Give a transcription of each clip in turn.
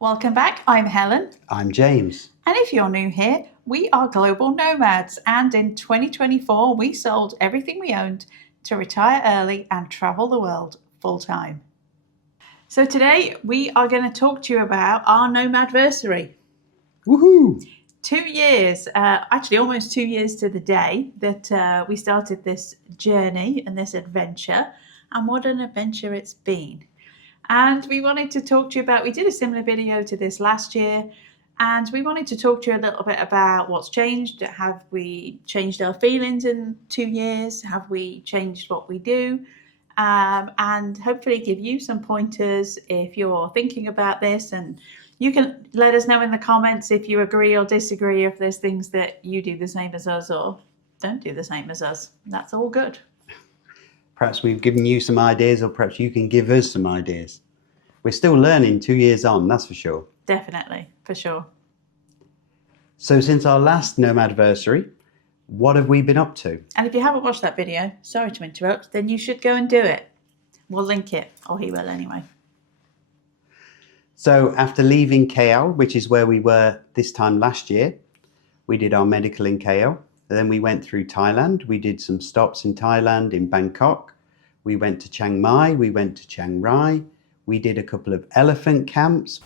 Welcome back, I'm Helen. I'm James. And if you're new here, we are global nomads, and in 2024 we sold everything we owned to retire early and travel the world full time. So today we are going to talk to you about our Nomadversary. Woohoo! 2 years, actually almost 2 years to the day that we started this journey and this adventure, and what an adventure it's been. And we wanted to talk to you about, we did a similar video to this last year, and we wanted to talk to you a little bit about what's changed. Have we changed our feelings in 2 years? Have we changed what we do? And hopefully give you some pointers if you're thinking about this, and you can let us know in the comments if you agree or disagree, if there's things that you do the same as us or don't do the same as us. That's all good. Perhaps we've given you some ideas, or perhaps you can give us some ideas. We're still learning 2 years on, that's for sure. Definitely, for sure. So since our last Nomadversary, what have we been up to? And if you haven't watched that video, sorry to interrupt, then you should go and do it. We'll link it, or he will anyway. So after leaving KL, which is where we were this time last year, we did our medical in KL. Then we went through Thailand. We did some stops in Thailand, in Bangkok. We went to Chiang Mai. We went to Chiang Rai. We did a couple of elephant camps.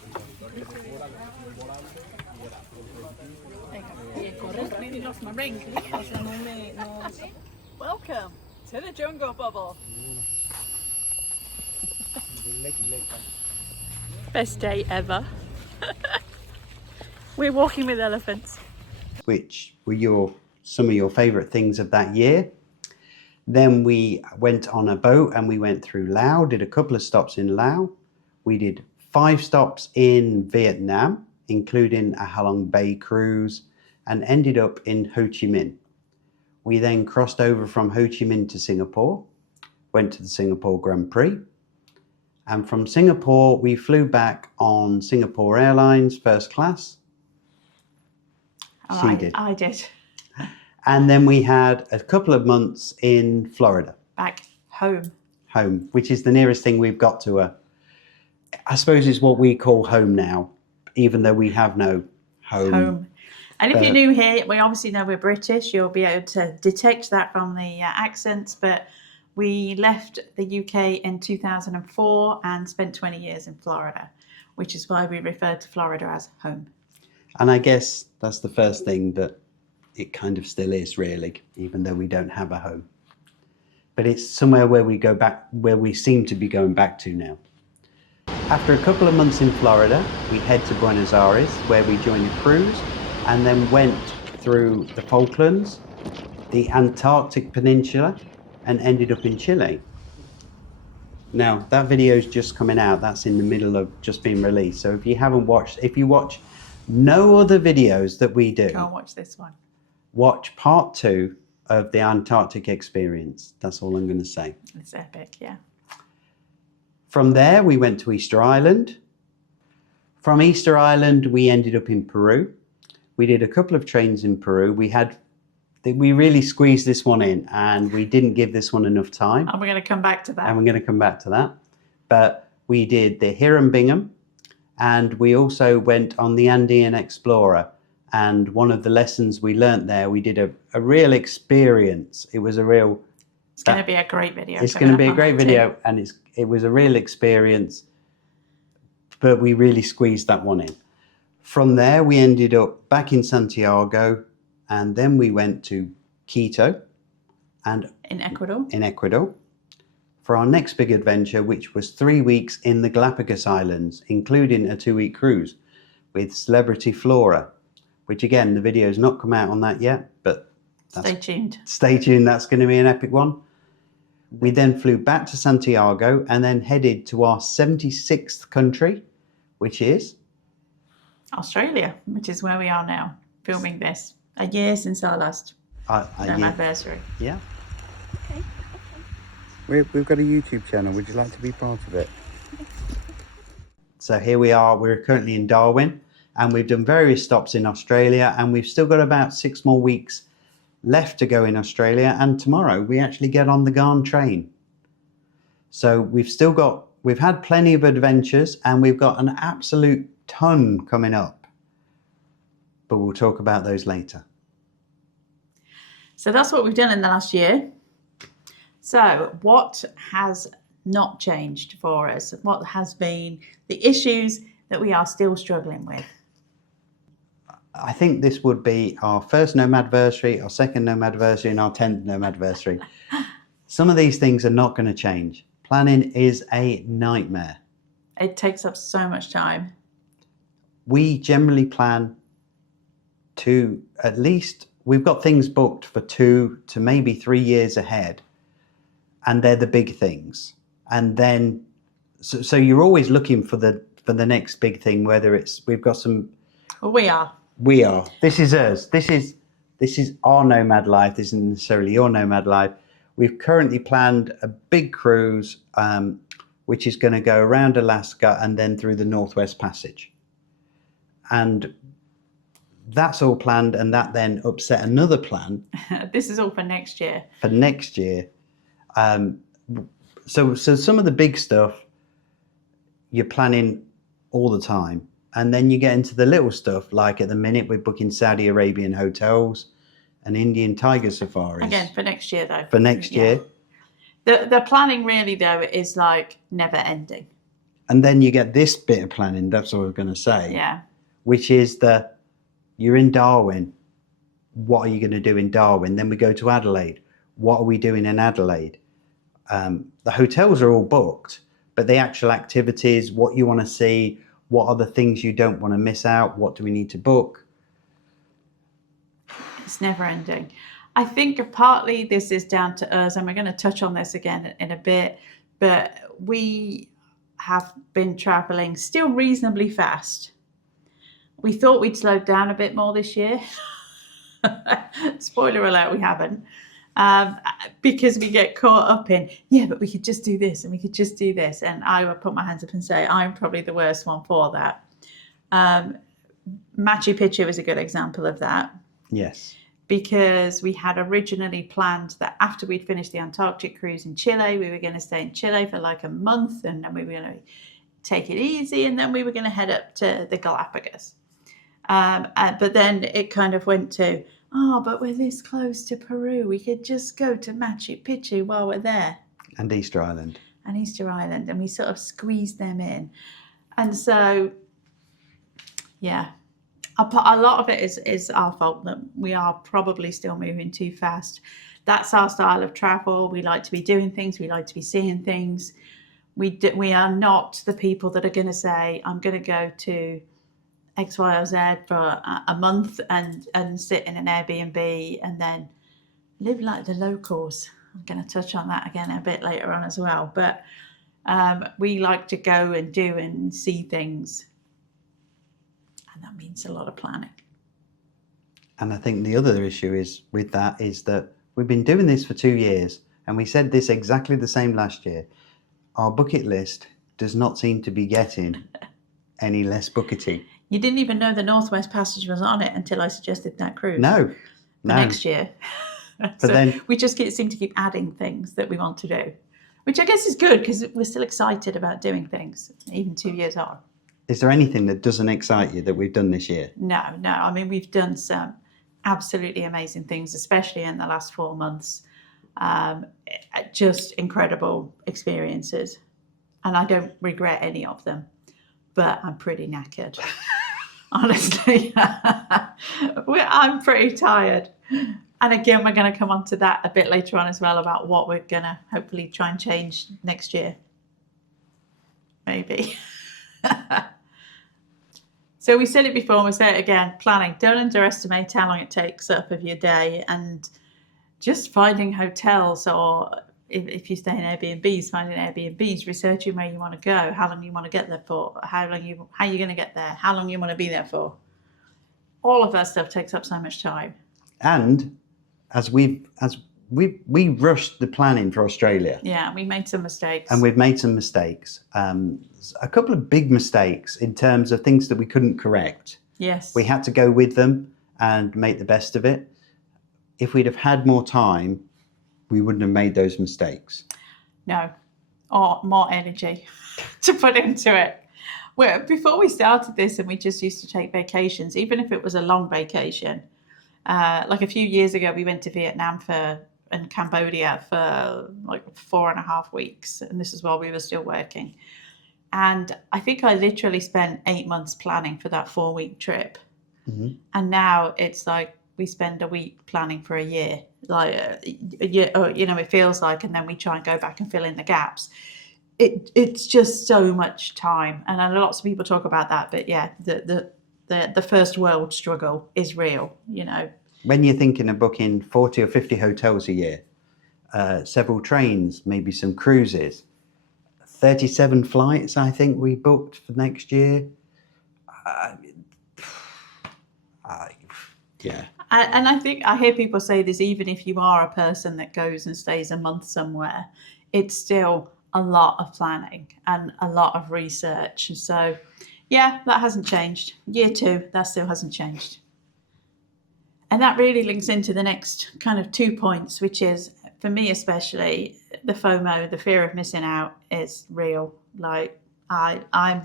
Welcome to the jungle bubble. Best day ever. We're walking with elephants. Which were some of your favourite things of that year. Then we went on a boat and we went through Laos, did a couple of stops in Laos. We did 5 stops in Vietnam, including a Halong Bay cruise, and ended up in Ho Chi Minh. We then crossed over from Ho Chi Minh to Singapore, went to the Singapore Grand Prix. And from Singapore, we flew back on Singapore Airlines first class. I did. And then we had a couple of months in Florida. Back home. Home, which is the nearest thing we've got to I suppose it's what we call home now, even though we have no home. And if you're new here, we obviously know we're British. You'll be able to detect that from the accents, but we left the UK in 2004 and spent 20 years in Florida, which is why we refer to Florida as home. And I guess that's the first thing that it kind of still is, really, even though we don't have a home. But it's somewhere where we go back, where we seem to be going back to now. After a couple of months in Florida, we head to Buenos Aires, where we joined a cruise, and then went through the Falklands, the Antarctic Peninsula, and ended up in Chile. Now, that video is just coming out. That's in the middle of just being released. So if you haven't watched, if you watch no other videos that we do, go and watch this one. Watch part 2 of the Antarctic experience. That's all I'm going to say. It's epic, yeah. From there, we went to Easter Island. From Easter Island, we ended up in Peru. We did a couple of trains in Peru. We really squeezed this one in, and we didn't give this one enough time. And we're going to come back to that. But we did the Hiram Bingham, and we also went on the Andean Explorer. And one of the lessons we learnt there, we did a real experience. It was a real... It's going to be a great video. It's going to be a great video, and it was a real experience, but we really squeezed that one in. From there, we ended up back in Santiago, and then we went to Quito and in Ecuador for our next big adventure, which was 3 weeks in the Galapagos Islands, including a 2-week cruise with Celebrity Flora, which again, the video's not come out on that yet, but stay tuned. Stay tuned, that's going to be an epic one. We then flew back to Santiago and then headed to our 76th country, which is Australia, which is where we are now, filming this. A year since our last anniversary. Yeah. Okay. We've got a YouTube channel. Would you like to be part of it? So here we are. We're currently in Darwin, and we've done various stops in Australia, and we've still got about 6 more weeks left to go in Australia, and tomorrow we actually get on the Garn train. So we've had plenty of adventures, and we've got an absolute ton coming up, but we'll talk about those later. So that's what we've done in the last year. So what has not changed for us? What has been the issues that we are still struggling with? I think this would be our first Nomadversary, our second Nomadversary, and our 10th Nomadversary. Some of these things are not going to change. Planning is a nightmare. It takes up so much time. We generally plan to at least, we've got things booked for 2 to maybe 3 years ahead, and they're the big things. And then, so you're always looking for the next big thing, whether it's, we've got some. Well, we are. This is us. This is our nomad life. This isn't necessarily your nomad life. We've currently planned a big cruise, which is going to go around Alaska and then through the Northwest Passage. And that's all planned, and that then upset another plan. This is all for next year. For next year. So some of the big stuff you're planning all the time. And then you get into the little stuff, like at the minute we're booking Saudi Arabian hotels and Indian tiger safaris. Again, for next year though. For next year. The planning really though is like never ending. And then you get this bit of planning, that's what I was going to say. Yeah. Which is you're in Darwin. What are you going to do in Darwin? Then we go to Adelaide. What are we doing in Adelaide? The hotels are all booked, but the actual activities, what you want to see, what are the things you don't want to miss out? What do we need to book? It's never ending. I think partly this is down to us, and we're going to touch on this again in a bit, but we have been traveling still reasonably fast. We thought we'd slowed down a bit more this year. Spoiler alert, we haven't. Because we get caught up in, but we could just do this and we could just do this. And I would put my hands up and say, I'm probably the worst one for that. Machu Picchu is a good example of that. Yes. Because we had originally planned that after we'd finished the Antarctic cruise in Chile, we were going to stay in Chile for like a month, and then we were going to take it easy, and then we were going to head up to the Galapagos. But then it kind of went to, but we're this close to Peru. We could just go to Machu Picchu while we're there. And Easter Island. And we sort of squeezed them in. And so, a lot of it is our fault that we are probably still moving too fast. That's our style of travel. We like to be doing things. We like to be seeing things. We are not the people that are going to say, I'm going to go to X, Y, or Z for a month and sit in an Airbnb and then live like the locals. I'm going to touch on that again a bit later on as well. But we like to go and do and see things. And that means a lot of planning. And I think the other issue is that we've been doing this for 2 years, and we said this exactly the same last year. Our bucket list does not seem to be getting any less buckety. You didn't even know the Northwest Passage was on it until I suggested that cruise. No. Next year. But so then we just seem to keep adding things that we want to do, which I guess is good because we're still excited about doing things, even 2 years on. Is there anything that doesn't excite you that we've done this year? No. I mean, we've done some absolutely amazing things, especially in the last 4 months. Just incredible experiences. And I don't regret any of them, but I'm pretty knackered. Honestly, I'm pretty tired. And again, we're going to come on to that a bit later on as well about what we're going to hopefully try and change next year. Maybe. So we said it before and we'll say it again, planning. Don't underestimate how long it takes up of your day, and just finding hotels, or if you stay in Airbnbs, finding Airbnbs, researching where you want to go, how long you want to get there for, how you're going to get there, how long you want to be there for. All of that stuff takes up so much time. And as we rushed the planning for Australia. Yeah, we made some mistakes. And we've made some mistakes. A couple of big mistakes in terms of things that we couldn't correct. Yes. We had to go with them and make the best of it. If we'd have had more time, we wouldn't have made those mistakes. No, or more energy to put into it. Well, before we started this, and we just used to take vacations, even if it was a long vacation. Like a few years ago, we went to Vietnam and Cambodia for like 4.5 weeks, and this is while we were still working. And I think I literally spent 8 months planning for that 4 week trip. Mhm. And now it's like we spend a week planning for a year, like a year, or, it feels like, and then we try and go back and fill in the gaps. It's just so much time, and I know lots of people talk about that, but yeah, the first world struggle is real. When you're thinking of booking 40 or 50 hotels a year, several trains, maybe some cruises, 37 flights, I think we booked for next year. Yeah. And I think I hear people say this, even if you are a person that goes and stays a month somewhere, it's still a lot of planning and a lot of research. And so, yeah, that hasn't changed. Year 2, that still hasn't changed. And that really links into the next kind of 2 points, which is, for me especially, the FOMO, the fear of missing out, is real. Like I'm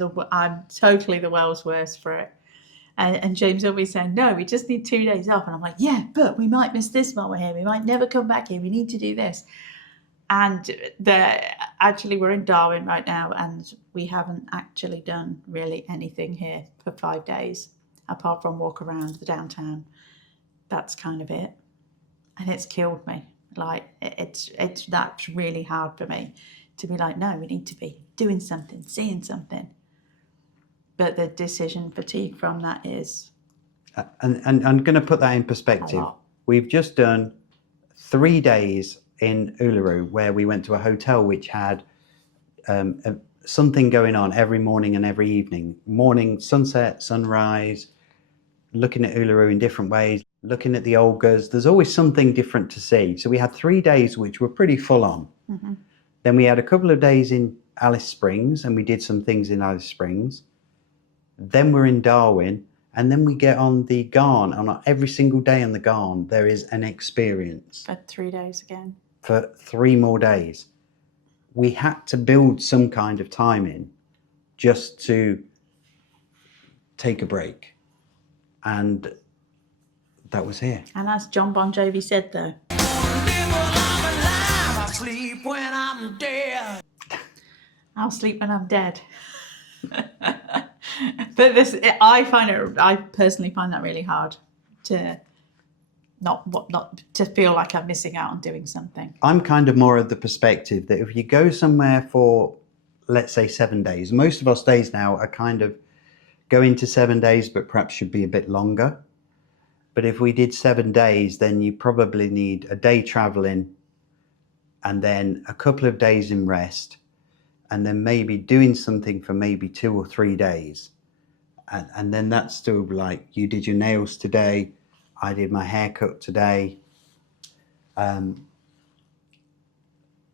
totally the world's worst for it. And James always saying, no, we just need 2 days off. And I'm like, yeah, but we might miss this while we're here. We might never come back here. We need to do this. And actually, we're in Darwin right now, and we haven't actually done really anything here for 5 days, apart from walk around the downtown. That's kind of it. And it's killed me. Like, that's really hard for me to be like, no, we need to be doing something, seeing something. But the decision fatigue from that is... And I'm going to put that in perspective. We've just done 3 days in Uluru where we went to a hotel which had something going on every morning and every evening. Morning, sunset, sunrise, looking at Uluru in different ways, looking at the Olgas. There's always something different to see. So we had 3 days which were pretty full on. Mm-hmm. Then we had a couple of days in Alice Springs, and we did some things in Alice Springs. Then we're in Darwin, and then we get on the Garn, and on every single day on the Garn there is an experience. For 3 days again. For 3 more days. We had to build some kind of time in just to take a break. And that was here. And as John Bon Jovi said, though, I'll sleep when I'm dead. I'll sleep when I'm dead. But I personally find that really hard to not to feel like I'm missing out on doing something. I'm kind of more of the perspective that if you go somewhere for, let's say, 7 days, most of our stays now are kind of going to 7 days, but perhaps should be a bit longer. But if we did 7 days, then you probably need a day traveling, and then a couple of days in rest, and then maybe doing something for maybe 2 or 3 days. And then that's still like, you did your nails today, I did my haircut today.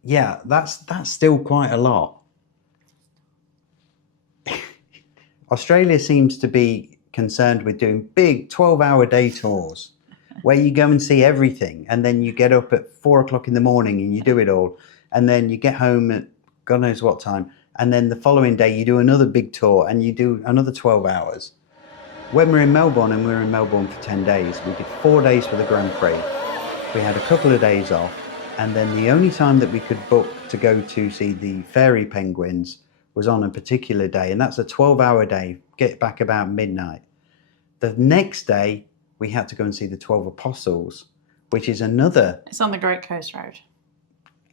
Yeah, that's still quite a lot. Australia seems to be concerned with doing big 12-hour day tours where you go and see everything, and then you get up at 4 o'clock in the morning and you do it all, and then you get home at God knows what time, and then the following day you do another big tour and you do another 12 hours. When we're in Melbourne, and we were in Melbourne for 10 days, we did 4 days for the Grand Prix. We had a couple of days off, and then the only time that we could book to go to see the fairy penguins was on a particular day, and that's a 12-hour day, get back about midnight. The next day, we had to go and see the 12 Apostles, which is another... It's on the Great Coast Road.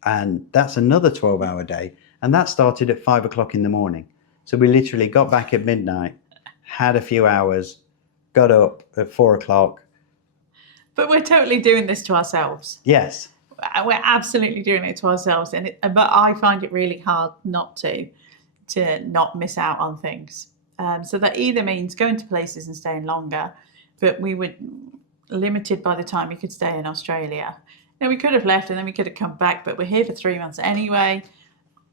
And that's another 12-hour day, and that started at 5 o'clock in the morning. So we literally got back at midnight, had a few hours, got up at 4 o'clock. But we're totally doing this to ourselves. Yes. We're absolutely doing it to ourselves, but I find it really hard not to not miss out on things. So that either means going to places and staying longer, but we were limited by the time we could stay in Australia. Now, we could have left and then we could have come back, but we're here for 3 months anyway.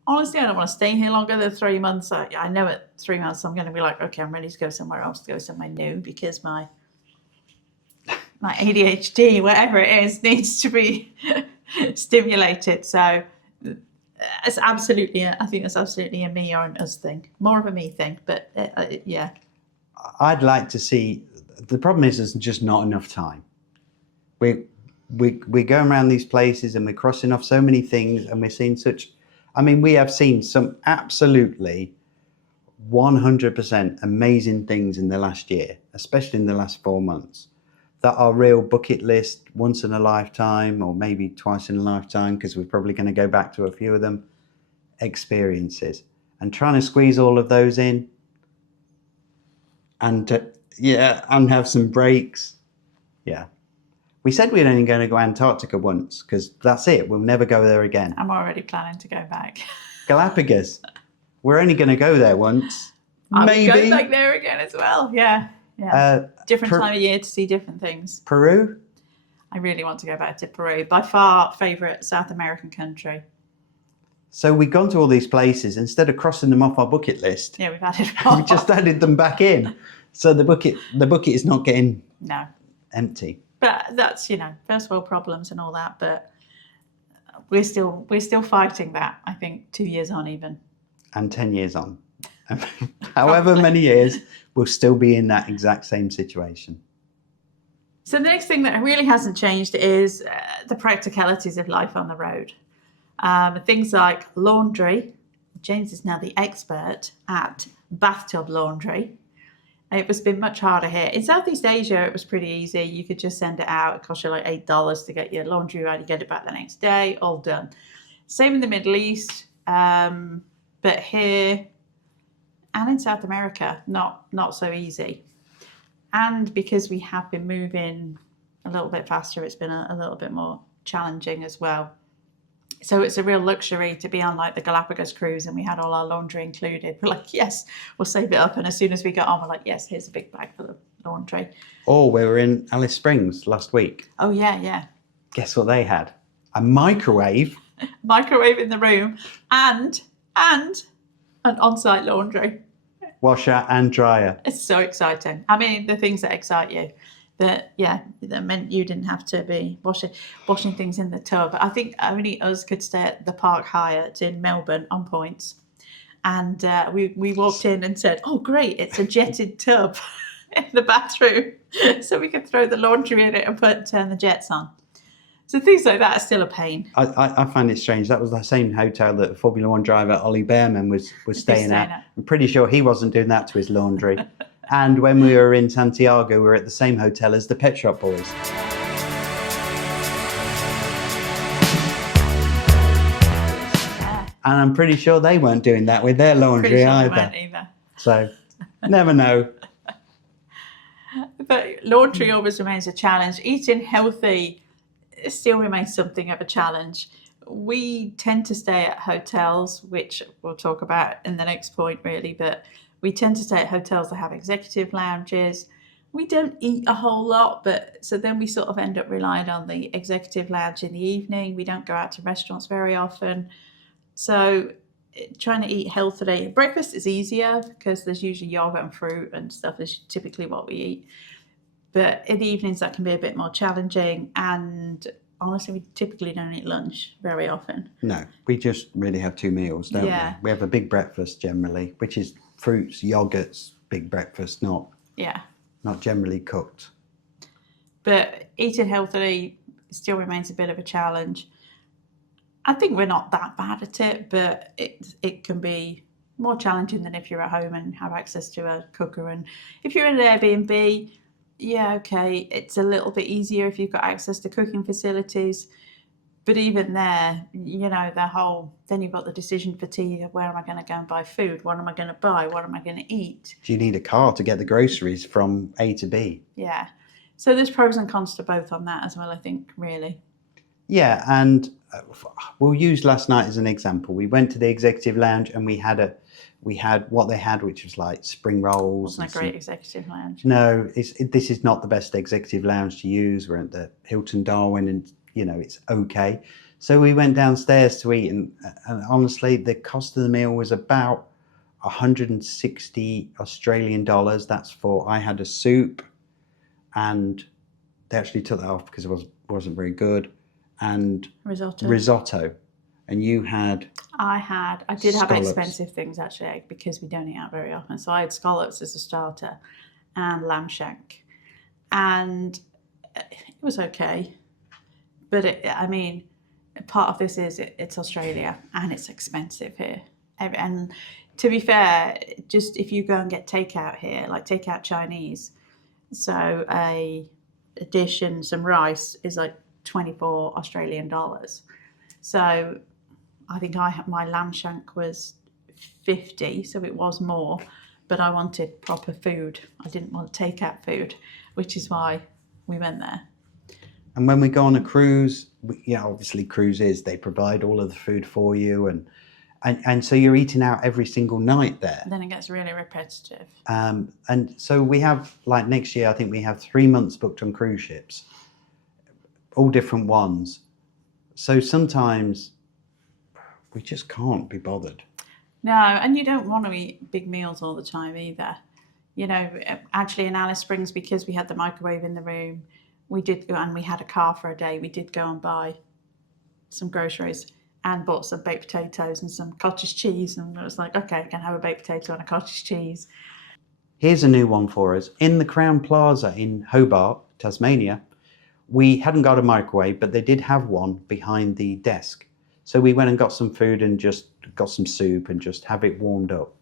Honestly, I don't want to stay here longer than 3 months. I know at 3 months I'm going to be like, okay, I'm ready to go somewhere else, to go somewhere new, because my ADHD, whatever it is, needs to be stimulated. So It's absolutely, I think it's absolutely a me or an us thing, more of a me thing. But yeah, I'd like to see. The problem is, there's just not enough time. We're going around these places and we're crossing off so many things, and we're seeing such. I mean, we have seen some absolutely 100% amazing things in the last year, especially in the last 4 months, that are real bucket list, once in a lifetime, or maybe twice in a lifetime, because we're probably going to go back to a few of them, experiences. And trying to squeeze all of those in, and and have some breaks. Yeah. We said we were only going to go Antarctica once, because that's it. We'll never go there again. I'm already planning to go back. Galapagos. We're only going to go there once. Maybe. I would go back there again as well. Yeah. Different time of year to see different things. Peru? I really want to go back to Peru. By far, favourite South American country. So we've gone to all these places. Instead of crossing them off our bucket list, yeah, we've added more. We just added them back in. So the bucket is not getting empty. But that's, first world problems and all that. But we're still fighting that, I think, 2 years on even. And 10 years on. However many years, we'll still be in that exact same situation. So the next thing that really hasn't changed is the practicalities of life on the road. Things like laundry. James is now the expert at bathtub laundry. It has been much harder here. In Southeast Asia, it was pretty easy. You could just send it out. It cost you like $8 to get your laundry out. You get it back the next day, all done. Same in the Middle East, but here and in South America, not so easy. And because we have been moving a little bit faster, it's been a little bit more challenging as well. So it's a real luxury to be on like the Galapagos cruise, and we had all our laundry included. We're like, yes, we'll save it up. And as soon as we got on, we're like, yes, here's a big bag for the laundry. Or we were in Alice Springs last week. Oh, yeah. Guess what they had? A microwave. Microwave in the room and an on-site laundry. Washer and dryer. It's so exciting. I mean, the things that excite you. That meant you didn't have to be washing things in the tub. I think only us could stay at the Park Hyatt in Melbourne on points. And we walked in and said, oh, great, it's a jetted tub in the bathroom. So we could throw the laundry in it and turn the jets on. So things like that are still a pain. I find it strange. That was the same hotel that Formula One driver Ollie Behrman was staying at. I'm pretty sure he wasn't doing that to his laundry. And when we were in Santiago, we were at the same hotel as the Pet Shop Boys. Yeah. And I'm pretty sure they weren't doing that with their laundry either. They weren't either. So, never know. But laundry always remains a challenge. Eating healthy still remains something of a challenge. We tend to stay at hotels, which we'll talk about in the next point really, but we tend to stay at hotels that have executive lounges. We don't eat a whole lot, but so then we sort of end up relying on the executive lounge in the evening. We don't go out to restaurants very often. So trying to eat healthily. Breakfast is easier because there's usually yogurt and fruit and stuff is typically what we eat. But in the evenings, that can be a bit more challenging. And honestly, we typically don't eat lunch very often. No, we just really have 2 meals, don't we? We have a big breakfast generally, which is fruits, yogurts, big breakfast, not generally cooked. But eating healthily still remains a bit of a challenge. I think we're not that bad at it, but it can be more challenging than if you're at home and have access to a cooker. And if you're in an Airbnb, it's a little bit easier if you've got access to cooking facilities. But even there, then you've got the decision fatigue of where am I going to go and buy food? What am I going to buy? What am I going to eat? Do you need a car to get the groceries from A to B? Yeah. So there's pros and cons to both on that as well, I think, really. Yeah, and we'll use last night as an example. We went to the executive lounge and we had what they had, which was like spring rolls. Wasn't a great executive lounge. No, this is not the best executive lounge to use. We're at the Hilton Darwin and it's okay. So we went downstairs to eat and honestly, the cost of the meal was about 160 Australian dollars. I had a soup and they actually took that off because it wasn't very good. And risotto. and you had I did have scallops. expensive things actually because we don't eat out very often. So I had scallops as a starter and lamb shank, and it was okay. But part of this is it's Australia and it's expensive here. And to be fair, just if you go and get takeout here, like takeout Chinese, so a dish and some rice is like 24 Australian dollars. So I think my lamb shank was 50, so it was more, but I wanted proper food. I didn't want takeout food, which is why we went there. And when we go on a cruise, obviously cruises, they provide all of the food for you, and so you're eating out every single night there. Then it gets really repetitive. And so we have, like next year, I think we have 3 months booked on cruise ships, all different ones. So sometimes we just can't be bothered. No, and you don't want to eat big meals all the time either. Actually in Alice Springs, because we had the microwave in the room, we did go, and we had a car for a day, we did go and buy some groceries and bought some baked potatoes and some cottage cheese, and it was like, okay, I can have a baked potato and a cottage cheese. Here's a new one for us. In the Crown Plaza in Hobart, Tasmania, we hadn't got a microwave, but they did have one behind the desk. So we went and got some food and just got some soup and just have it warmed up.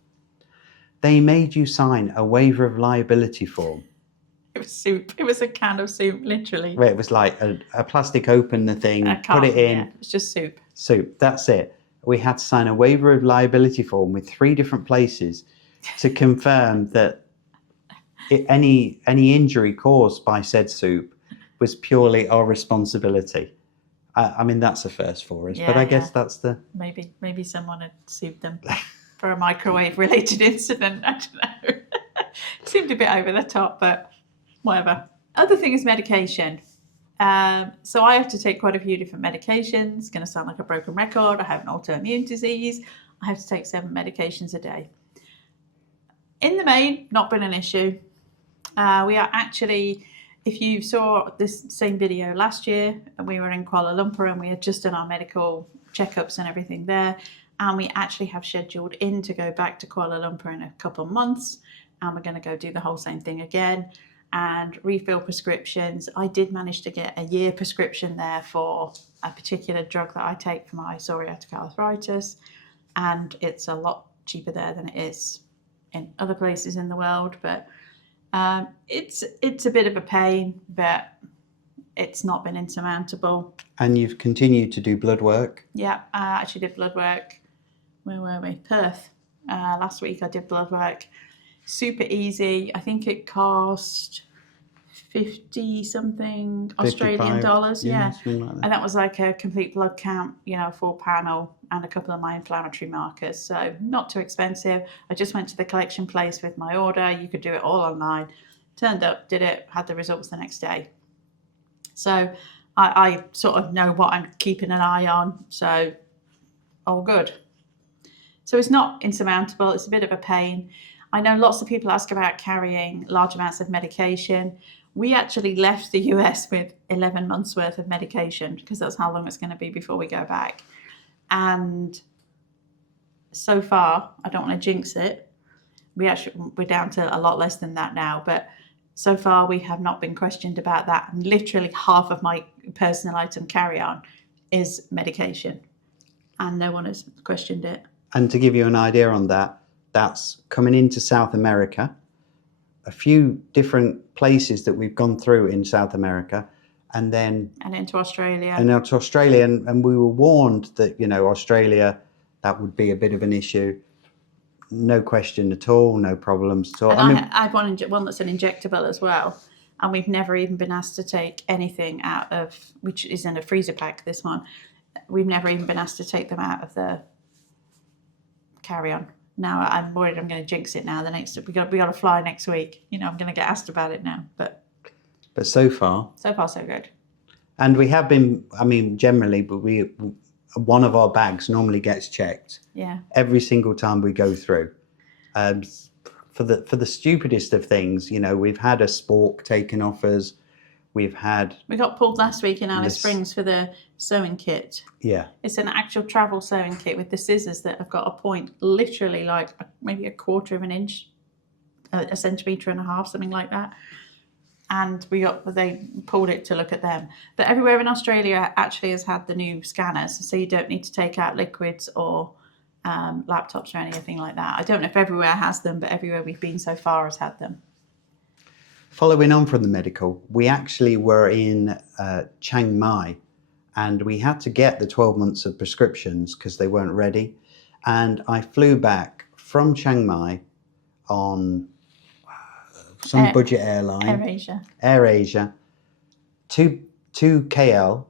They made you sign a waiver of liability form. It was soup. It was a can of soup, literally. Where it was like a plastic open the thing, put it in. Yeah, it's just soup. Soup, that's it. We had to sign a waiver of liability form with 3 different places to confirm that any injury caused by said soup was purely our responsibility. That's a first for us, but I guess that's the... Maybe someone had sued them for a microwave-related incident. I don't know. It seemed a bit over the top, but whatever. Other thing is medication. So I have to take quite a few different medications. It's going to sound like a broken record. I have an autoimmune disease. I have to take 7 medications a day. In the main, not been an issue. We are actually, if you saw this same video last year, we were in Kuala Lumpur and we had just done our medical checkups and everything there. And we actually have scheduled in to go back to Kuala Lumpur in a couple of months. And we're going to go do the whole same thing again and refill prescriptions. I did manage to get a year prescription there for a particular drug that I take for my psoriatic arthritis. And it's a lot cheaper there than it is in other places in the world. But it's a bit of a pain, but it's not been insurmountable. And you've continued to do blood work? Yeah, I actually did blood work. Where were we? Perth. Last week I did blood work. Super easy. I think it cost 50 something Australian dollars. Yeah. Something like that. And that was like a complete blood count, full panel and a couple of my inflammatory markers. So not too expensive. I just went to the collection place with my order. You could do it all online. Turned up, did it, had the results the next day. So I sort of know what I'm keeping an eye on. So all good. So it's not insurmountable. It's a bit of a pain. I know lots of people ask about carrying large amounts of medication. We actually left the US with 11 months worth of medication because that's how long it's going to be before we go back. And so far, I don't want to jinx it. We're down to a lot less than that now, but so far we have not been questioned about that. And literally half of my personal item carry-on is medication, and no one has questioned it. And to give you an idea on that, that's coming into South America, a few different places that we've gone through in South America, and into Australia. And we were warned that, Australia, that would be a bit of an issue. No question at all, no problems at all. And I have one that's an injectable as well. And we've never even been asked to take anything out of, which is in a freezer pack, this one. We've never even been asked to take them out of the carry-on. Now I'm worried I'm going to jinx it now. We got to fly next week. I'm going to get asked about it now. But so far so good. And we have been, generally, but one of our bags normally gets checked. Yeah. Every single time we go through. For the stupidest of things, we've had a spork taken off us. We've had We got pulled last week in Alice this- Springs for the sewing kit. yeah, It's an actual travel sewing kit with the scissors that have got a point, literally like maybe a quarter of an inch, a centimetre and a half, something like that. And they pulled it to look at them. But everywhere in Australia actually has had the new scanners, so you don't need to take out liquids or laptops or anything like that. I don't know if everywhere has them, but everywhere we've been so far has had them. Following on from the medical, we actually were in Chiang Mai, and we had to get the 12 months of prescriptions because they weren't ready. And I flew back from Chiang Mai on some budget airline, AirAsia, to KL,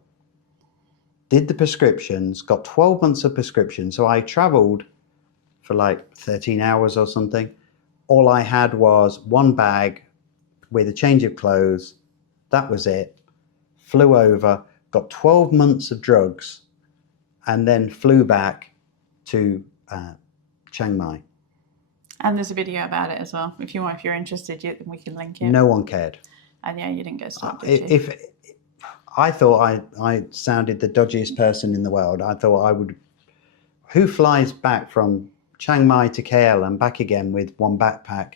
did the prescriptions, got 12 months of prescriptions. So I traveled for like 13 hours or something. All I had was one bag with a change of clothes. That was it. Flew over, got 12 months of drugs, and then flew back to Chiang Mai. And there's a video about it as well. If you're interested, we can link it. No one cared. And yeah, you didn't get stopped, did you? If I thought I sounded the dodgiest person in the world, I thought I would. Who flies back from Chiang Mai to KL and back again with one backpack?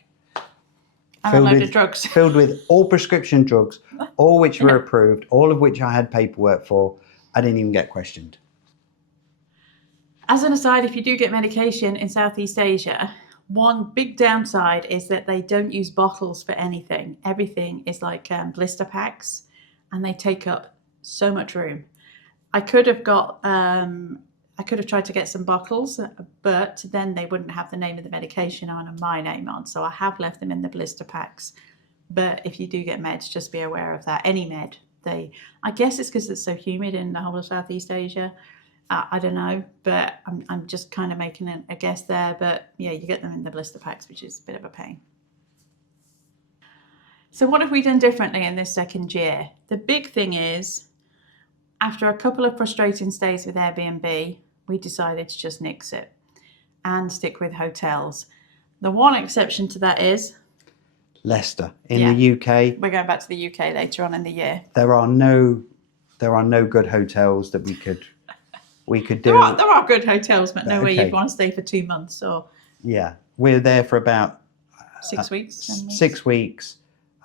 And a load of drugs. Filled with all prescription drugs, all which were approved, all of which I had paperwork for. I didn't even get questioned. As an aside, if you do get medication in Southeast Asia, one big downside is that they don't use bottles for anything. Everything is like blister packs, and they take up so much room. I could have tried to get some bottles, but then they wouldn't have the name of the medication on and my name on. So I have left them in the blister packs. But if you do get meds, just be aware of that. Any med, I guess it's because it's so humid in the whole of Southeast Asia. I don't know, but I'm just kind of making a guess there. But yeah, you get them in the blister packs, which is a bit of a pain. So what have we done differently in this second year? The big thing is, after a couple of frustrating stays with Airbnb, we decided to just nix it and stick with hotels. The one exception to that is Leicester in the UK. We're going back to the UK later on in the year. There are no good hotels that we could do. There are good hotels, but nowhere you'd want to stay for 2 months or. Yeah, we're there for about 6 weeks. 6 weeks.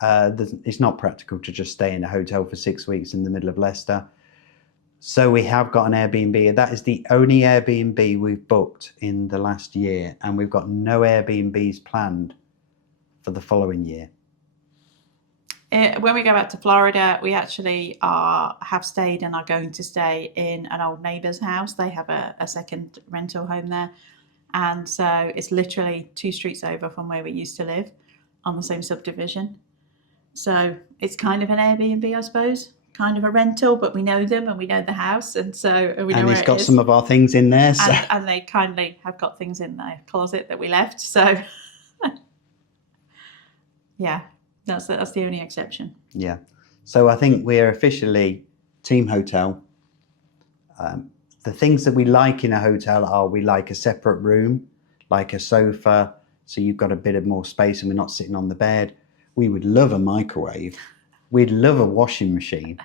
It's not practical to just stay in a hotel for 6 weeks in the middle of Leicester. So we have got an Airbnb. That is the only Airbnb we've booked in the last year, and we've got no Airbnbs planned for the following year. When we go back to Florida, we actually have stayed and are going to stay in an old neighbour's house. They have a second rental home there. And so it's literally 2 streets over from where we used to live on the same subdivision. So it's kind of an Airbnb, I suppose, kind of a rental, but we know them and we know the house. And so we know and where it's it got is. some of our things in there. So. And they kindly have got things in their closet that we left. So yeah. That's the only exception. Yeah. So I think we're officially team hotel. The things that we like in a hotel are we like a separate room, like a sofa, so you've got a bit of more space and we're not sitting on the bed. We would love a microwave. We'd love a washing machine.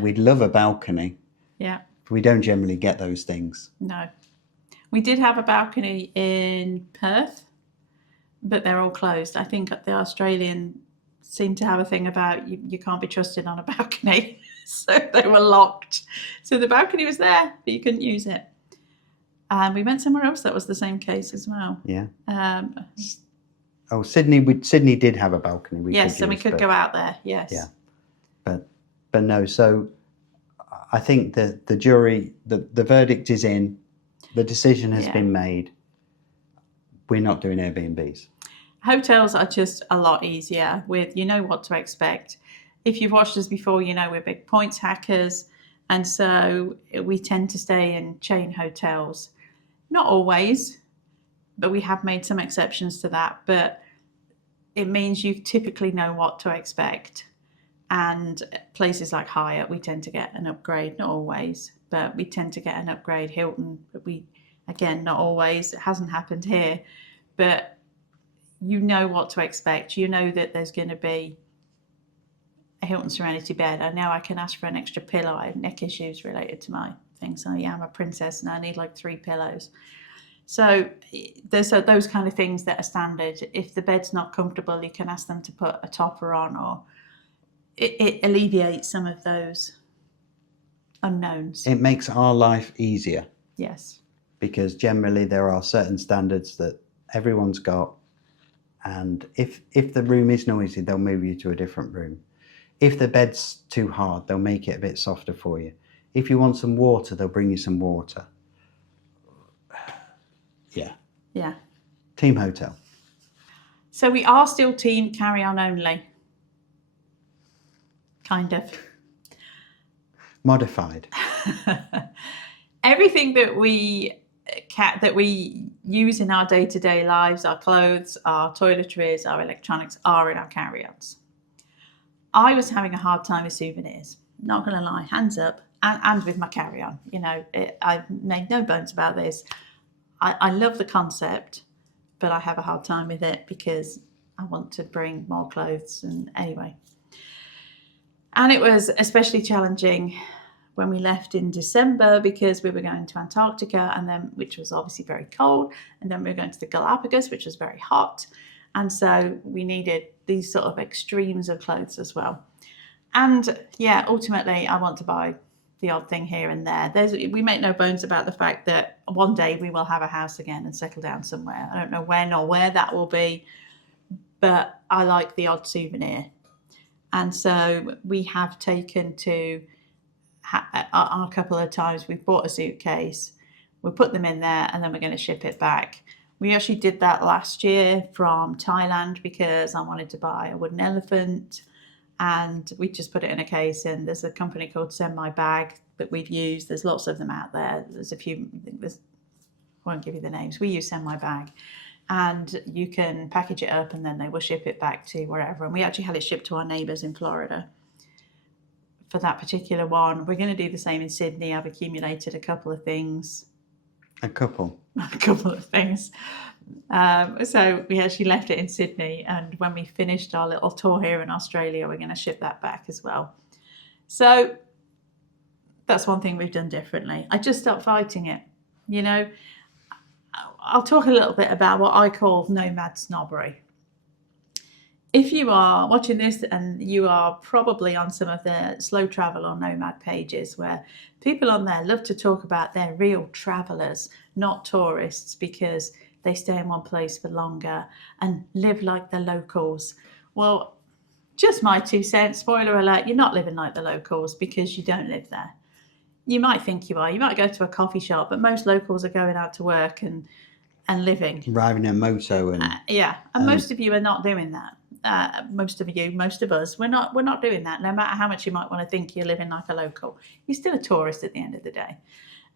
We'd love a balcony. Yeah. We don't generally get those things. No. We did have a balcony in Perth, but they're all closed. I think the Australian seem to have a thing about you can't be trusted on a balcony. So they were locked. So the balcony was there, but you couldn't use it. And we went somewhere else that was the same case as well. Yeah. Sydney did have a balcony. Yes, and we could go out there. Yes. Yeah. But no. So I think the jury, the verdict is in. The decision has been made. We're not doing Airbnbs. Hotels are just a lot easier you know what to expect. If you've watched us before, you know we're big points hackers. And so we tend to stay in chain hotels. Not always, but we have made some exceptions to that. But it means you typically know what to expect. And places like Hyatt, we tend to get an upgrade. Not always, but we tend to get an upgrade. Hilton, but again, not always. It hasn't happened here. But you know what to expect. You know that there's going to be a Hilton Serenity bed, I know I can ask for an extra pillow. I have neck issues related to my thing. So yeah, I'm a princess and I need like 3 pillows. So there's those kind of things that are standard. If the bed's not comfortable, you can ask them to put a topper on, or it alleviates some of those unknowns. It makes our life easier. Yes. Because generally there are certain standards that everyone's got, and if the room is noisy, they'll move you to a different room. If the bed's too hard, they'll make it a bit softer for you. If you want some water, they'll bring you some water. Yeah. Team hotel. So we are still team carry-on only. Kind of. Modified. Everything that we use in our day-to-day lives, our clothes, our toiletries, our electronics, are in our carry-ons. I was having a hard time with souvenirs. Not going to lie, hands up, and with my carry-on. You know, I've made no bones about this. I love the concept, but I have a hard time with it because I want to bring more clothes. And anyway, and it was especially challenging when we left in December because we were going to Antarctica, and then, which was obviously very cold, and then we were going to the Galapagos, which was very hot, and so we needed these sort of extremes of clothes as well. And yeah, ultimately, I want to buy the odd thing here and there. We make no bones about the fact that one day we will have a house again and settle down somewhere. I don't know when or where that will be, but I like the odd souvenir. And so we have taken to a couple of times, we've bought a suitcase, we'll put them in there, and then we're going to ship it back. We actually did that last year from Thailand because I wanted to buy a wooden elephant, and we just put it in a case. And there's a company called Send My Bag that we've used. There's lots of them out there. There's a few, I won't give you the names. We use Send My Bag, and you can package it up and then they will ship it back to wherever. And we actually had it shipped to our neighbours in Florida for that particular one. We're going to do the same in Sydney. I've accumulated a couple of things. A couple of things. So we actually left it in Sydney, and when we finished our little tour here in Australia, we're going to ship that back as well. So that's one thing we've done differently. I just stopped fighting it. You know, I'll talk a little bit about what I call nomad snobbery. If you are watching this and you are probably on some of the slow travel or nomad pages where people on there love to talk about they're real travellers, not tourists, because they stay in one place for longer and live like the locals. Well, just my 2 cents, spoiler alert, you're not living like the locals because you don't live there. You might think you are. You might go to a coffee shop, but most locals are going out to work and living. Riding a moto. And most of you are not doing that. Most of us, we're not doing that. No matter how much you might want to think you're living like a local, you're still a tourist at the end of the day.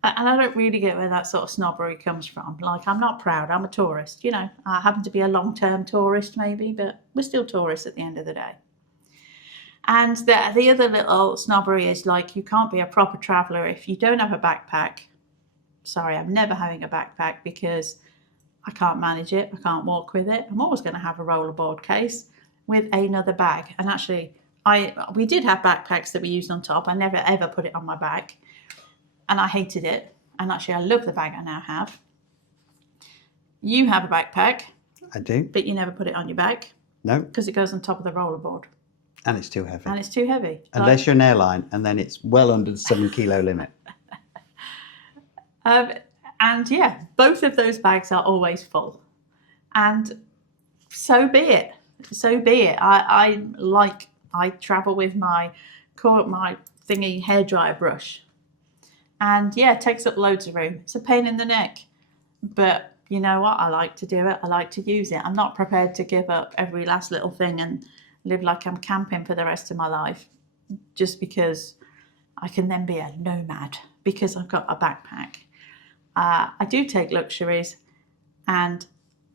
And I don't really get where that sort of snobbery comes from. Like, I'm not proud, I'm a tourist. You know, I happen to be a long-term tourist maybe, but we're still tourists at the end of the day. And the other little snobbery is like, you can't be a proper traveller if you don't have a backpack. Sorry, I'm never having a backpack because I can't manage it. I can't walk with it. I'm always going to have a rollerboard case with another bag. And actually, we did have backpacks that we used on top. I never ever put it on my back, and I hated it. And actually, I love the bag I now have. You have a backpack. I do. But you never put it on your back. No. Because it goes on top of the rollerboard. And it's too heavy. Unless you're an airline, and then it's well under the 7 kilo limit. And yeah, both of those bags are always full. And so be it. So be it. I travel with my thingy hairdryer brush. And yeah, it takes up loads of room. It's a pain in the neck. But you know what? I like to do it. I like to use it. I'm not prepared to give up every last little thing and live like I'm camping for the rest of my life just because I can then be a nomad because I've got a backpack. I do take luxuries, and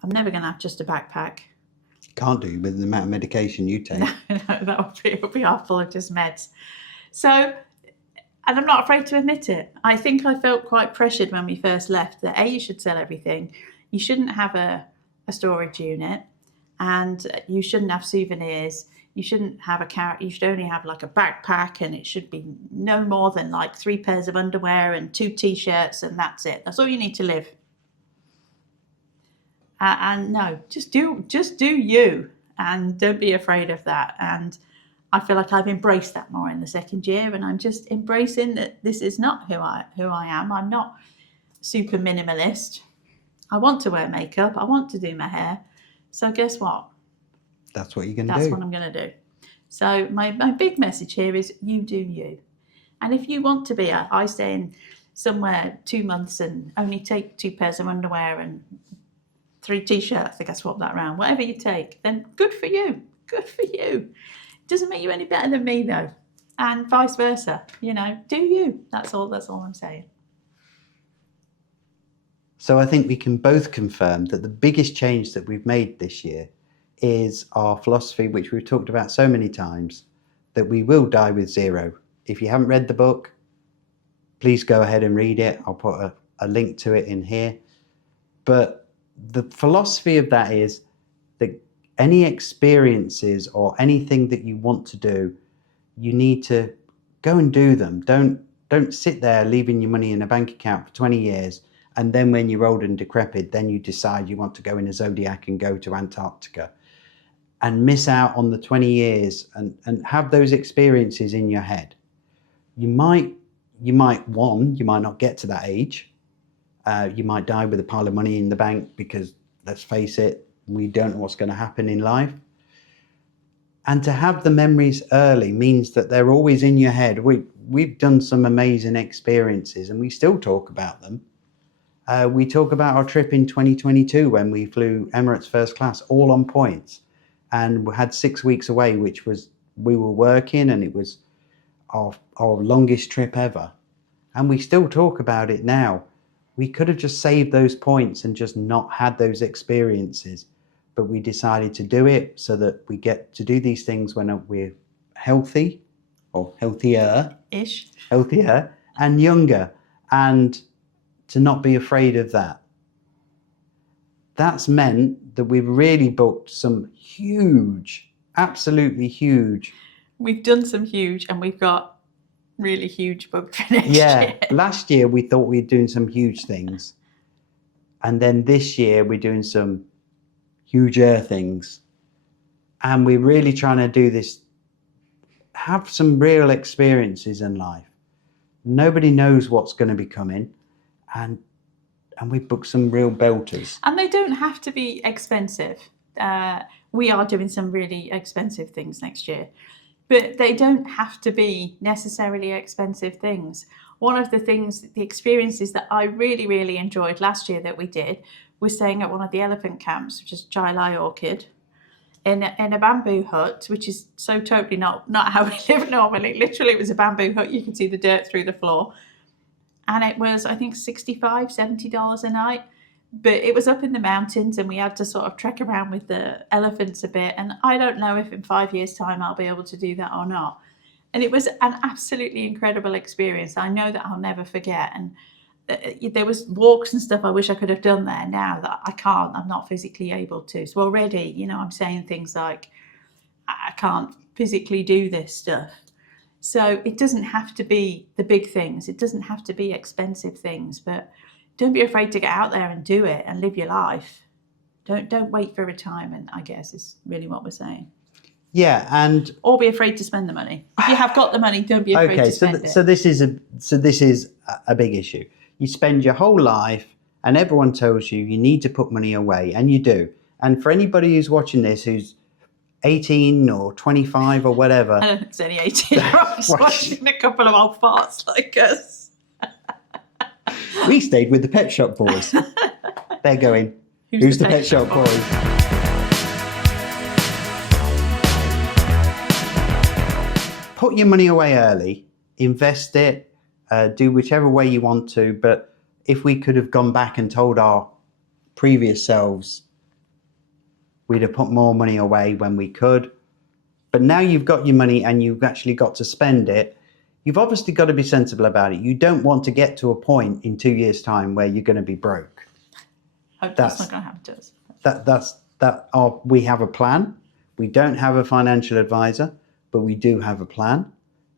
I'm never going to have just a backpack. Can't do with the amount of medication you take. No, that would be half full of just meds. So, and I'm not afraid to admit it. I think I felt quite pressured when we first left that you should sell everything. You shouldn't have a storage unit, and you shouldn't have souvenirs. You shouldn't have a carrot. You should only have like a backpack, and it should be no more than like 3 pairs of underwear and 2 t-shirts, and that's it. That's all you need to live. And no, just do you, and don't be afraid of that. And I feel like I've embraced that more in the second year, and I'm just embracing that this is not who I am. I'm not super minimalist. I want to wear makeup. I want to do my hair. So guess what? That's what you're going to do. That's what I'm going to do. So my big message here is you do you. And if you want to be I stay in somewhere 2 months and only take 2 pairs of underwear and 3 t-shirts, I guess swap that around, whatever you take, then good for you. Good for you. It doesn't make you any better than me though. And vice versa. You know, do you. That's all I'm saying. So I think we can both confirm that the biggest change that we've made this year is our philosophy, which we've talked about so many times, that we will die with zero. If you haven't read the book, please go ahead and read it. I'll put a link to it in here. But the philosophy of that is that any experiences or anything that you want to do, you need to go and do them. Don't sit there leaving your money in a bank account for 20 years. And then when you're old and decrepit, then you decide you want to go in a Zodiac and go to Antarctica and miss out on the 20 years and have those experiences in your head. You might not get to that age. You might die with a pile of money in the bank because, let's face it, we don't know what's going to happen in life. And to have the memories early means that they're always in your head. We've done some amazing experiences and we still talk about them. We talk about our trip in 2022 when we flew Emirates first class, all on points, and we had 6 weeks away, which was, we were working, and it was our longest trip ever. And we still talk about it now. We could have just saved those points and just not had those experiences, but we decided to do it so that we get to do these things when we're healthy, or healthier-ish, healthier and younger, and to not be afraid of that. That's meant that we've really booked some huge, absolutely huge. We've done some huge, and we've got really huge booked for next year. Last year we thought we were doing some huge things. And then this year we're doing some huger things. And we're really trying to do this, have some real experiences in life. Nobody knows what's going to be coming. And we booked some real belters. And they don't have to be expensive. We are doing some really expensive things next year, but they don't have to be necessarily expensive things. One of the things, the experiences that I really, really enjoyed last year that we did was staying at one of the elephant camps, which is Chai Lai Orchid, in a bamboo hut, which is so totally not how we live normally. Literally, it was a bamboo hut. You could see the dirt through the floor. And it was, I think, $65, $70 a night. But it was up in the mountains and we had to sort of trek around with the elephants a bit. And I don't know if in 5 years' time I'll be able to do that or not. And it was an absolutely incredible experience. I know that I'll never forget. And there was walks and stuff I wish I could have done there now that I can't. I'm not physically able to. So already, you know, I'm saying things like, I can't physically do this stuff. So it doesn't have to be the big things. It doesn't have to be expensive things, but don't be afraid to get out there and do it and live your life. Don't wait for retirement, I guess, is really what we're saying. Yeah, and or be afraid to spend the money. If you have got the money, don't be afraid to spend it. So this is a big issue. You spend your whole life and everyone tells you need to put money away, and you do. And for anybody who's watching this who's 18 or 25 or whatever. I don't think it's any 18-year-olds watching a couple of old farts like us. We stayed with the Pet Shop Boys. They're going, who's the Pet Shop Boys? Put your money away early, invest it, do whichever way you want to. But if we could have gone back and told our previous selves, we'd have put more money away when we could. But now you've got your money and you've actually got to spend it. You've obviously got to be sensible about it. You don't want to get to a point in 2 years' time where you're going to be broke. Hope that's not going to happen to us. We have a plan. We don't have a financial advisor, but we do have a plan.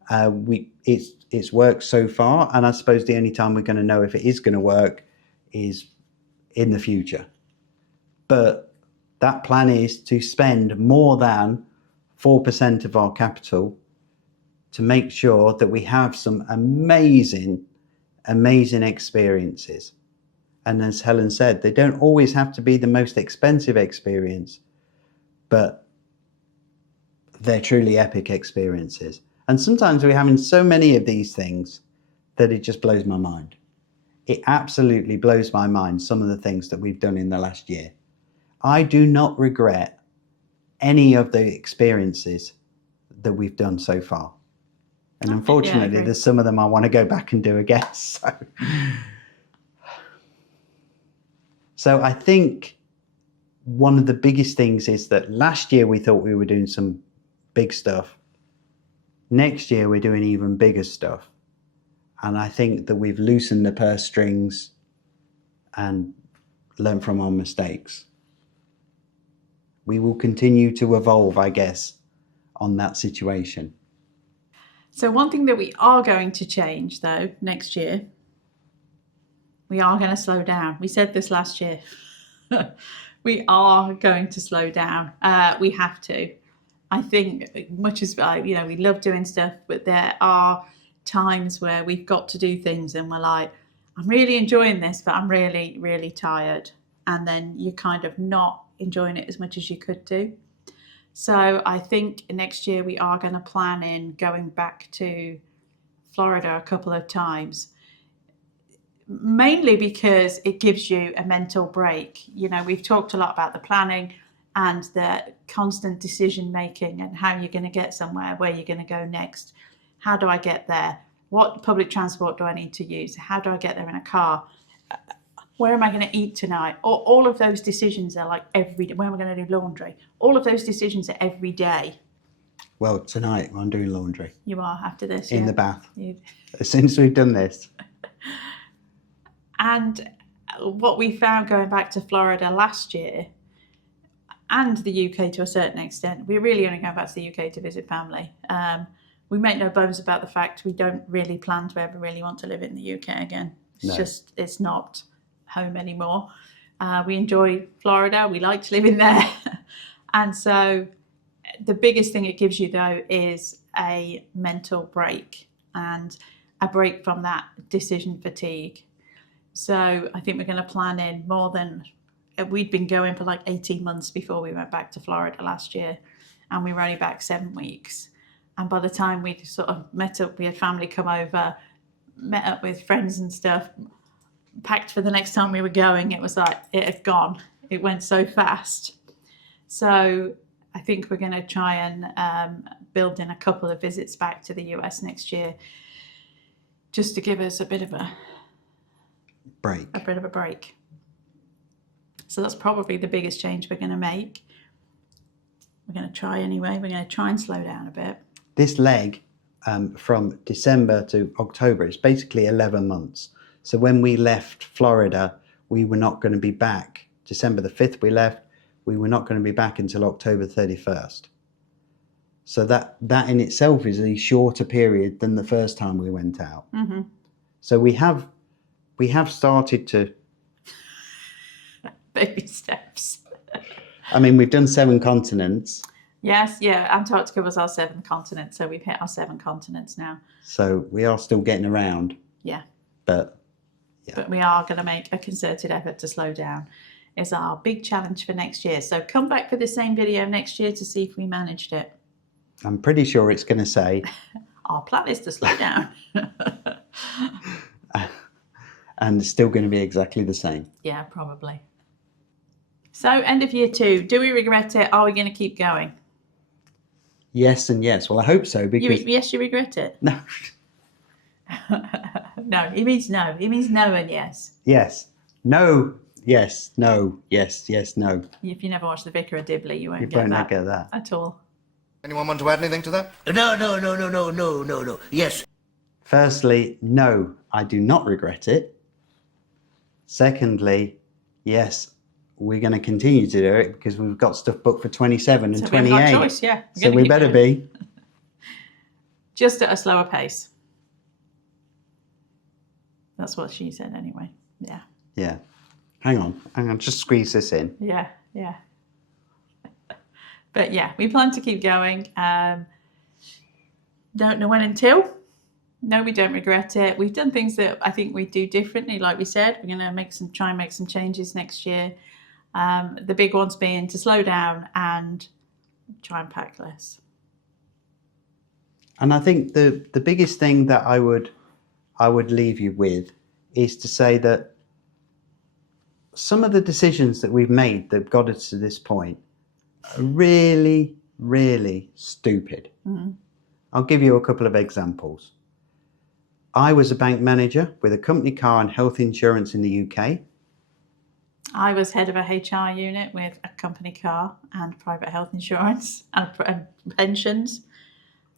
It's worked so far, and I suppose the only time we're going to know if it is going to work is in the future. But that plan is to spend more than 4% of our capital to make sure that we have some amazing experiences. And as Helen said, they don't always have to be the most expensive experience, but they're truly epic experiences. And sometimes we're having so many of these things that it just blows my mind. It absolutely blows my mind, some of the things that we've done in the last year. I do not regret any of the experiences that we've done so far. And unfortunately, there's some of them I want to go back and do again. So I think one of the biggest things is that last year we thought we were doing some big stuff. Next year we're doing even bigger stuff. And I think that we've loosened the purse strings and learned from our mistakes. We will continue to evolve, I guess, on that situation. So one thing that we are going to change, though, next year, we are going to slow down. We said this last year. We are going to slow down. We have to. I think much as, we love doing stuff, but there are times where we've got to do things and we're like, I'm really enjoying this, but I'm really, really tired. And then you're kind of not enjoying it as much as you could do. So I think next year we are going to plan in going back to Florida a couple of times, mainly because it gives you a mental break. We've talked a lot about the planning and the constant decision making and how you're going to get somewhere, where you're going to go next. How do I get there? What public transport do I need to use? How do I get there in a car? Where am I going to eat tonight? All of those decisions are like every day. Where am I going to do laundry? All of those decisions are every day. Well, tonight I'm doing laundry. You are after this? In the bath. As soon as we've done this. And what we found going back to Florida last year, and the UK to a certain extent, we're really only going back to the UK to visit family. We make no bones about the fact we don't really plan to ever really want to live in the UK again. It's not home anymore. We enjoy Florida. We like to live in there. And so the biggest thing it gives you, though, is a mental break and a break from that decision fatigue. So I think we're going to plan in more than we'd been going for like 18 months before we went back to Florida last year. And we were only back 7 weeks. And by the time we sort of met up, we had family come over, met up with friends and stuff, packed for the next time we were going. It was like, it had gone. It went so fast. So I think we're going to try and build in a couple of visits back to the US next year, just to give us a bit of a break. So that's probably the biggest change we're going to make. We're going to try anyway. We're going to try and slow down a bit. This leg from December to October is basically 11 months. So when we left Florida, we were not going to be back. December the 5th we left, we were not going to be back until October 31st. So that in itself is a shorter period than the first time we went out. Mm-hmm. So we have started to... Baby steps. I mean, we've done 7 continents. Yes, yeah. Antarctica was our 7th continent, so we've hit our 7 continents now. So we are still getting around. Yeah. But we are going to make a concerted effort to slow down. Is our big challenge for next year. So come back for the same video next year to see if we managed it. I'm pretty sure it's going to say... Our plan is to slow down. And it's still going to be exactly the same. Yeah, probably. So end of year 2, do we regret it? Are we going to keep going? Yes and yes. Well, I hope so, because... Yes, you regret it? No. No, he means no. He means no and yes. Yes. No. Yes. No. Yes. Yes. No. If you never watched The Vicar of Dibley, you won't You get won't that get that at all. Anyone want to add anything to that? No. Yes. Firstly, no, I do not regret it. Secondly, yes, we're going to continue to do it because we've got stuff booked for 27 and So we haven't got 28. a choice, yeah. We're So gonna we keep better doing be. just at a slower pace. That's what she said anyway. Yeah. Yeah. Hang on. Just squeeze this in. Yeah. But yeah, we plan to keep going. Don't know when until. No, we don't regret it. We've done things that I think we do differently. Like we said, we're going to try and make some changes next year. The big ones being to slow down and try and pack less. And I think the biggest thing that I would leave you with is to say that some of the decisions that we've made that got us to this point are really, really stupid. Mm-hmm. I'll give you a couple of examples. I was a bank manager with a company car and health insurance in the UK. I was head of a HR unit with a company car and private health insurance and pensions,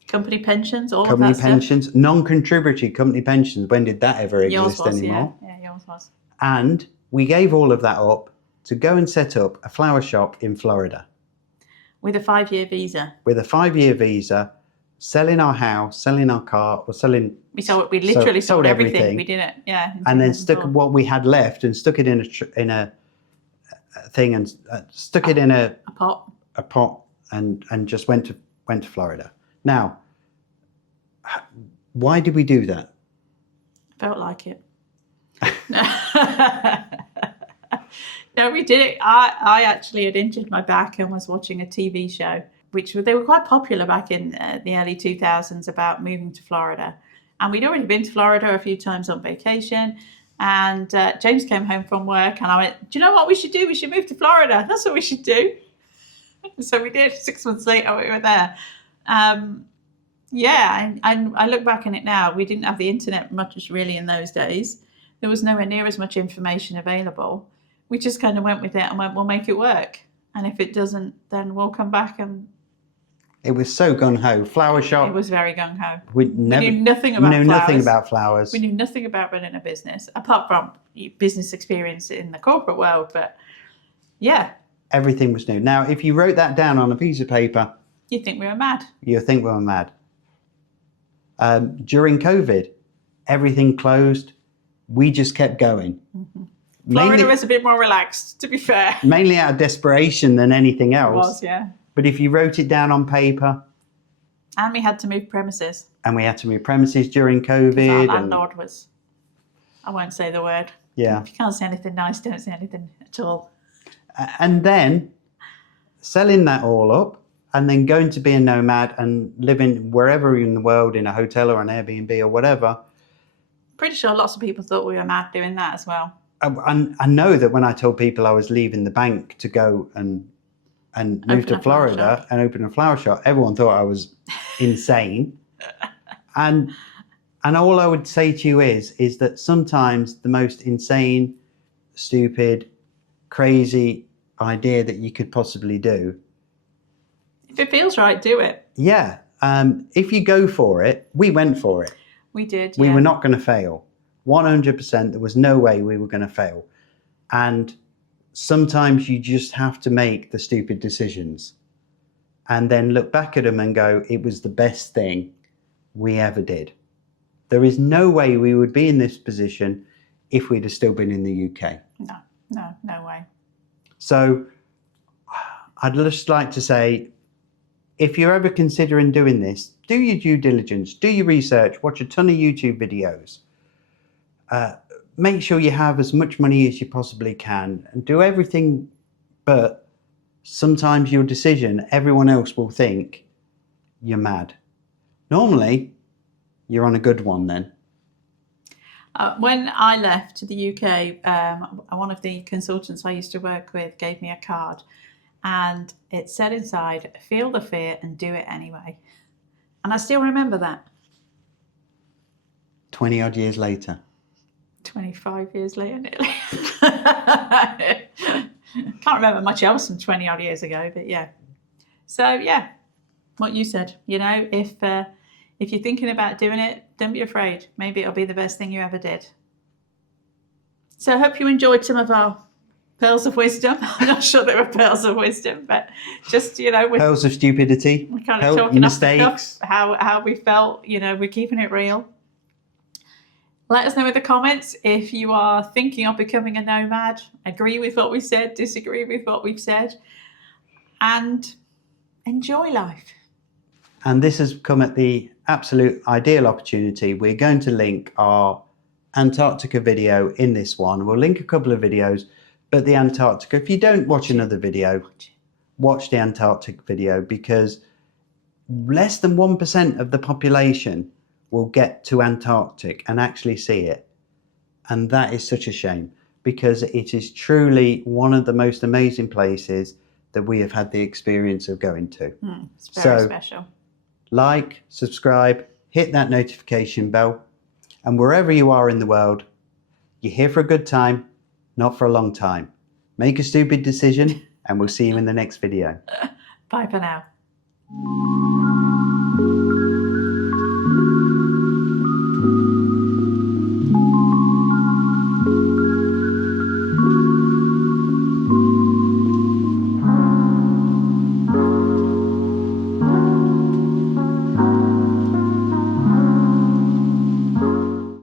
company pensions, all Company of that pensions, non-contributory company pensions. When did that ever stuff. Yours exist was, anymore? yeah, yours was. And we gave all of that up to go and set up a flower shop in Florida. With a 5-year visa. With a 5-year visa, selling our house, selling our car, or selling... We literally sold everything. everything. We did it, yeah. And then stuck what we had left and stuck it in a thing and stuck it in a pot and just went to Florida. Now, why did we do that? Felt like it. No, we did it. I actually had injured my back and was watching a TV show, they were quite popular back in the early 2000s about moving to Florida. And we'd already been to Florida a few times on vacation. And James came home from work and I went, do you know what we should do? We should move to Florida. That's what we should do. So we did. 6 months later, we were there. I look back on it now. We didn't have the internet much really in those days. There was nowhere near as much information available. We just kind of went with it and went, we'll make it work. And if it doesn't, then we'll come back. And it was so gung-ho. Flower shop. It was very gung-ho. We knew nothing about flowers. Nothing about flowers. We knew nothing about running a business, apart from business experience in the corporate world. But yeah. Everything was new. Now, if you wrote that down on a piece of paper... You'd think we were mad. You'd think we were mad. During COVID, everything closed. We just kept going. Mm-hmm. Florida was a bit more relaxed, to be fair. Mainly out of desperation than anything else. It was, yeah. But if you wrote it down on paper... And we had to move premises. And we had to move premises during COVID. Our landlord was... I won't say the word. Yeah. If you can't say anything nice, don't say anything at all. And then selling that all up and then going to be a nomad and living wherever in the world in a hotel or an Airbnb or whatever. Pretty sure lots of people thought we were mad doing that as well. I know that when I told people I was leaving the bank to go and move to Florida and open a flower shop, everyone thought I was insane. And all I would say to you is that sometimes the most insane, stupid, crazy idea that you could possibly do. If it feels right, do it. Yeah. If you go for it, we went for it. We did. We were not going to fail. 100%. There was no way we were going to fail. And sometimes you just have to make the stupid decisions and then look back at them and go, it was the best thing we ever did. There is no way we would be in this position if we'd have still been in the UK. No way. So I'd just like to say, if you're ever considering doing this, do your due diligence, do your research, watch a ton of YouTube videos. Make sure you have as much money as you possibly can and do everything, but sometimes your decision, everyone else will think you're mad. Normally, you're on a good one then. When I left the UK, one of the consultants I used to work with gave me a card and it said inside, feel the fear and do it anyway. And I still remember that. 20 odd years later. 25 years later, nearly. Can't remember much else from 20 odd years ago, but yeah. So yeah, what you said, if you're thinking about doing it, don't be afraid. Maybe it'll be the best thing you ever did. So I hope you enjoyed some of our pearls of wisdom. I'm not sure there were pearls of wisdom, but just, we're Pearls of stupidity, kind of talking mistakes. off the cuff, how we felt. We're keeping it real. Let us know in the comments if you are thinking of becoming a nomad, agree with what we said, disagree with what we've said, and enjoy life. And this has come at the absolute ideal opportunity. We're going to link our Antarctica video in this one. We'll link a couple of videos, but the Antarctica, if you don't watch another video, watch the Antarctic video, because less than 1% of the population will get to Antarctic and actually see it. And that is such a shame, because it is truly one of the most amazing places that we have had the experience of going to. It's very special. Like, subscribe, hit that notification bell, and wherever you are in the world, you're here for a good time, not for a long time. Make a stupid decision, and we'll see you in the next video. Bye for now.